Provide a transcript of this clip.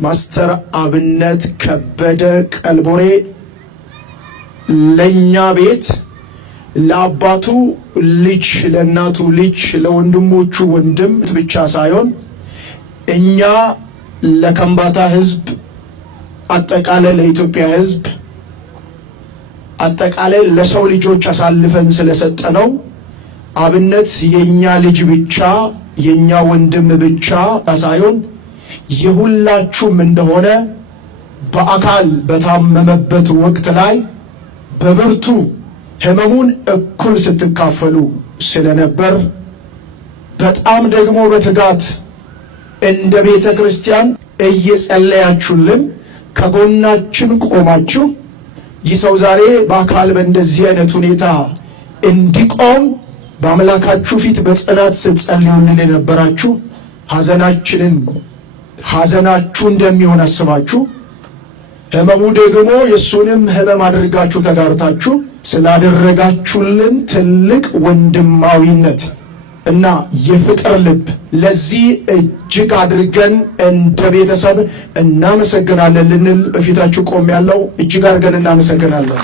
ማስተር አብነት ከበደ ቀልቦሬ ለኛ ቤት ለአባቱ ልጅ ለእናቱ ልጅ ለወንድሞቹ ወንድም ብቻ ሳይሆን እኛ ለከምባታ ህዝብ አጠቃላይ ለኢትዮጵያ ህዝብ አጠቃላይ ለሰው ልጆች አሳልፈን ስለሰጠነው አብነት የኛ ልጅ ብቻ የኛ ወንድም ብቻ ሳይሆን የሁላችሁም እንደሆነ በአካል በታመመበት ወቅት ላይ በብርቱ ህመሙን እኩል ስትካፈሉ ስለነበር በጣም ደግሞ በትጋት እንደ ቤተ ክርስቲያን እየጸለያችሁልን ከጎናችን ቆማችሁ ይህ ሰው ዛሬ በአካል በእንደዚህ አይነት ሁኔታ እንዲቆም በአምላካችሁ ፊት በጽናት ስትጸልዩልን የነበራችሁ ሐዘናችሁ እንደሚሆን አስባችሁ ህመሙ ደግሞ የሱንም ህመም አድርጋችሁ ተጋርታችሁ ስላደረጋችሁልን ትልቅ ወንድማዊነት እና የፍቅር ልብ ለዚህ እጅግ አድርገን እንደ ቤተሰብ እናመሰግናለን ልንል በፊታችሁ ቆሜያለሁ። እጅግ አድርገን እናመሰግናለን።